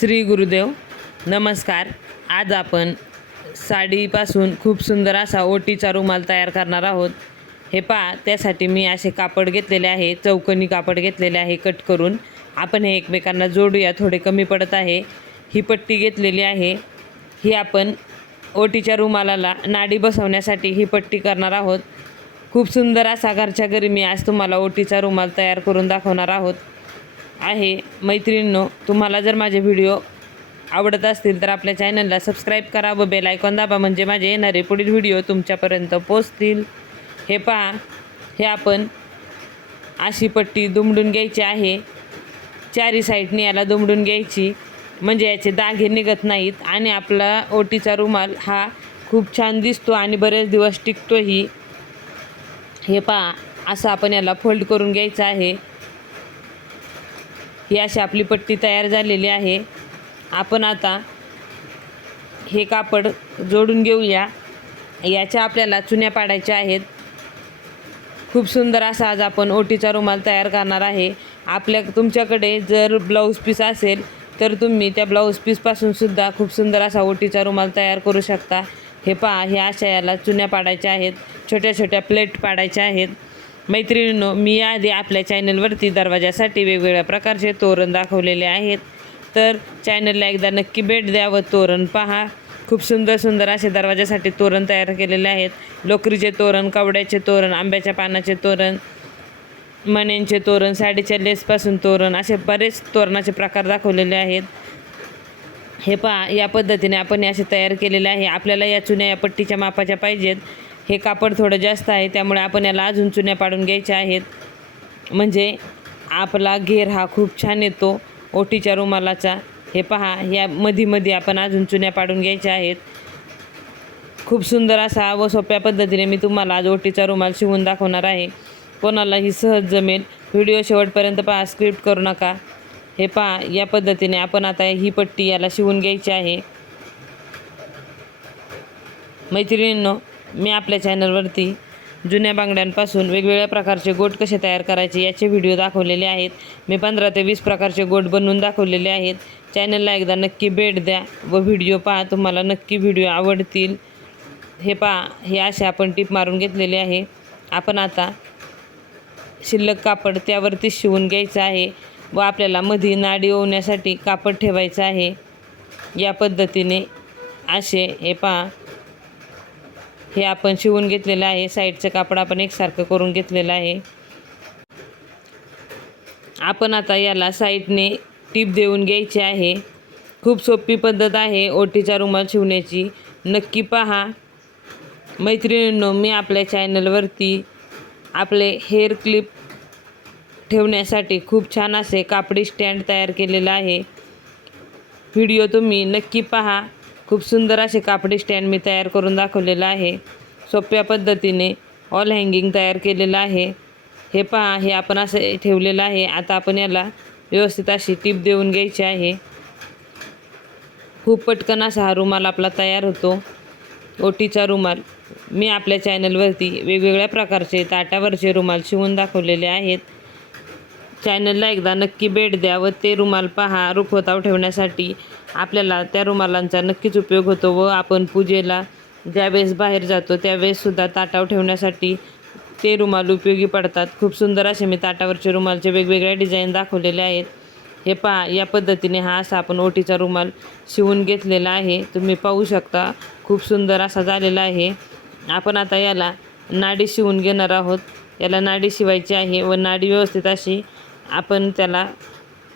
श्री गुरुदेव नमस्कार. आज आपण साडीपासून खूप सुंदर असा ओटीचा रुमाल तयार करणार आहोत. हे पहा त्यासाठी मी असे कापड घेतलेले आहे चौकनी कापड घेतलेले आहे कट करून. आपण हे एकमेकांना जोडूया थोडे कमी पडत आहे. ही पट्टी घेतलेली आहे. ही आपण ओटीच्या रुमालाला नाडी बसवण्यासाठी ही पट्टी करणार आहोत. खूप सुंदर असा घरच्या घरी मी आज तुम्हाला ओटीचा रुमाल तयार करून दाखवणार आहोत. आहे. मैत्रिणींनो तुम्हाला जर माझे व्हिडिओ आवडत असतील तर आपल्या चॅनलला सबस्क्राईब करा व बेल आयकॉन दाबा म्हणजे माझे येणारे पुढील व्हिडिओ तुमच्यापर्यंत पोचतील हे पहा हे आपण अशी पट्टी दुमडून घ्यायची आहे. चारी साईडने याला दुमडून घ्यायची. म्हणजे याचे दागे निघत नाहीत आणि आपला ओटीचा रुमाल हा खूप छान दिसतो आणि बरेच दिवस टिकतोही. हे पहा असं आपण याला फोल्ड करून घ्यायचं आहे. ही अशी आपली पट्टी तयार झालेली आहे. आपण आता हे कापड जोडून घेऊया. याच्या आपल्याला चुन्या पाडायच्या आहेत. खूप सुंदर असा आज आपण ओटीचा रुमाल तयार करणार आहे. आपल्या तुमच्याकडे जर ब्लाऊज पीस असेल तर तुम्ही त्या ब्लाऊज पीसपासूनसुद्धा खूप सुंदर असा ओटीचा रुमाल तयार करू शकता. हे पहा हे अशा याला चुन्या पाडायच्या आहेत. छोट्या छोट्या प्लेट पाडायच्या आहेत. मैत्रिणींनो मी याआधी आपल्या चॅनलवरती दरवाजासाठी वेगवेगळ्या प्रकारचे तोरण दाखवलेले आहेत. तर चॅनलला एकदा नक्की भेट द्या व तोरण पहा. खूप सुंदर सुंदर असे दरवाजासाठी तोरण तयार केलेले आहेत. लोकरीचे तोरण कवड्याचे तोरण आंब्याच्या पानाचे तोरण मण्यांचे तोरण साडीच्या लेसपासून तोरण असे बरेच तोरणाचे प्रकार दाखवलेले आहेत. हे पहा या पद्धतीने आपण असे तयार केलेले आहे. आपल्याला या चुन्या या पट्टीच्या मापाच्या पाहिजेत. हे कापड थोडं जास्त आहे त्यामुळे आपण याला अजून चुन्या पाडून घ्यायच्या आहेत. म्हणजे आपला घेर हा खूप छान येतो ओटीच्या रुमालाचा. हे पहा या मधी मध्ये आपण अजून चुन्या पाडून घ्यायच्या आहेत. खूप सुंदर असा व सोप्या पद्धतीने मी तुम्हाला आज ओटीचा रुमाल शिवून दाखवणार आहे. कोणालाही सहज जमेल. व्हिडिओ शेवटपर्यंत पहा स्क्रिप्ट करू नका. हे पहा या पद्धतीने आपण आता ही पट्टी याला शिवून घ्यायची आहे. मैत्रिणींनो मी आपल्या चॅनलवरती जुन्या बांगड्यांपासून वेगवेगळ्या प्रकारचे गोट कसे तयार करायचे याचे व्हिडिओ दाखवलेले आहेत. मी पंधरा ते वीस प्रकारचे गोट बनवून दाखवलेले आहेत. चॅनलला एकदा नक्की भेट द्या व व्हिडिओ पहा. तुम्हाला नक्की व्हिडिओ आवडतील. हे पहा हे असे आपण टीप मारून घेतलेले आहे. आपण आता शिल्लक कापड त्यावरती शिवून घ्यायचं आहे व आपल्याला मधी नाडी ओवण्यासाठी कापड ठेवायचं आहे. या पद्धतीने असे हे पहा हे आपण शिवून घेतलेलं आहे. साईडचं कापड आपण एकसारखं करून घेतलेलं आहे. आपण आता याला साईडने टीप देऊन घ्यायची आहे. खूप सोपी पद्धत आहे ओटीचा रुमाल शिवण्याची. नक्की पहा. मैत्रिणींनो मी आपल्या चॅनलवरती आपले हेअर क्लिप ठेवण्यासाठी खूप छान असे कापडी स्टँड तयार केलेलं आहे. व्हिडिओ तुम्ही नक्की पहा. खूप सुंदर असे कापडी स्टँड मी तयार करून दाखवलेलं आहे. सोप्या पद्धतीने ऑल हँगिंग तयार केलेलं आहे. हे पहा हे आपण असं ठेवलेलं आहे. आता आपण याला व्यवस्थित अशी टीप देऊन घ्यायची आहे. खूप पटकन असा हा रुमाल आपला तयार होतो. ओटीचा रुमाल. मी आपल्या चॅनलवरती वेगवेगळ्या प्रकारचे ताटावरचे रुमाल शिवून दाखवलेले आहेत. चॅनलला एकदा नक्की भेट द्या व ते रुमाल पहा रुखवताव ठेवण्यासाठी. आपल्याला त्या रुमालांचा नक्कीच उपयोग होतो व आपण पूजेला ज्यावेळेस बाहेर जातो त्यावेळेससुद्धा ताटाव ठेवण्यासाठी ते रुमाल उपयोगी पडतात. खूप सुंदर असे मी ताटावरचे रुमालचे वेगवेगळ्या डिझाईन दाखवलेले आहेत. हे पहा या पद्धतीने हा असा आपण ओटीचा रुमाल शिवून घेतलेला आहे. तुम्ही पाहू शकता खूप सुंदर असा झालेला आहे. आपण आता याला नाडी शिवून घेणार आहोत. याला नाडी शिवायची आहे व नाडी व्यवस्थित अशी आपण त्याला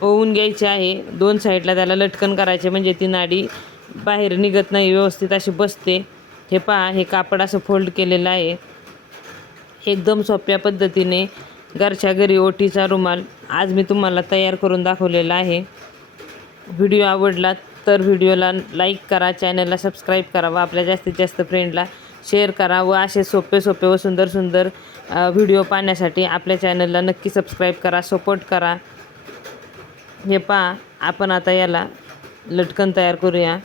ओवून घ्यायची आहे. दोन साईडला त्याला लटकन करायचे म्हणजे ती नाडी बाहेर निघत नाही व्यवस्थित अशी बसते. हे पहा हे कापड असं फोल्ड केलेलं आहे. एकदम सोप्या पद्धतीने घरच्या घरी ओटीचा रुमाल आज मी तुम्हाला तयार करून दाखवलेला आहे. व्हिडिओ आवडला तर व्हिडिओला लाईक करा चॅनलला सबस्क्राईब करा व आपल्या जास्तीत जास्त फ्रेंडला शेअर करा व असे सोपे सोपे व सुंदर सुंदर व्हिडिओ पाहण्यासाठी आपल्या चॅनलला नक्की सबस्क्राईब करा सपोर्ट करा. हे पहा आपण आता याला लटकन तयार करूया.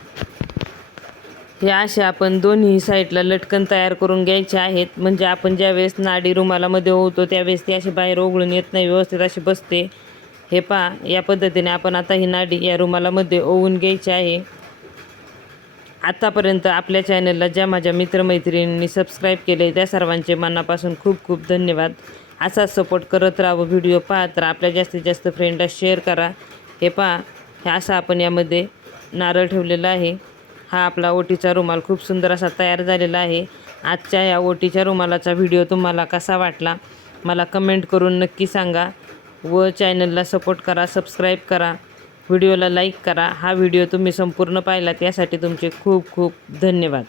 हे असे आपण दोन्ही साईडला लटकन तयार करून घ्यायचे आहेत. म्हणजे आपण ज्यावेळेस नाडी रुमालामध्ये ओवतो त्यावेळेस ती अशी बाहेर ओघळून येत नाही व्यवस्थित अशी बसते. हे पहा या पद्धतीने आपण आता ही नाडी या रुमालामध्ये ओवून घ्यायची आहे. आत्तापर्यंत आपल्या चॅनलला ज्या माझ्या मित्रमैत्रिणींनी सबस्क्राईब केले त्या सर्वांचे मनापासून खूप खूप धन्यवाद. असाच सपोर्ट करत राहावं व्हिडिओ पाहत राहा. आपल्या जास्तीत जास्त फ्रेंडला शेअर करा. हे पहा हे असा आपण यामध्ये नारळ ठेवलेला आहे. हा आपला ओटीचा रुमाल खूप सुंदर असा तयार झालेला आहे. आजच्या या ओटीच्या रुमालाचा व्हिडिओ तुम्हाला कसा वाटला? मला कमेंट करून नक्की सांगा व चॅनलला सपोर्ट करा सबस्क्राईब करा. व्हिडिओला लाईक करा. हा व्हिडिओ तुम्ही संपूर्ण पाहिलात यासाठी तुमचे खूप खूप धन्यवाद.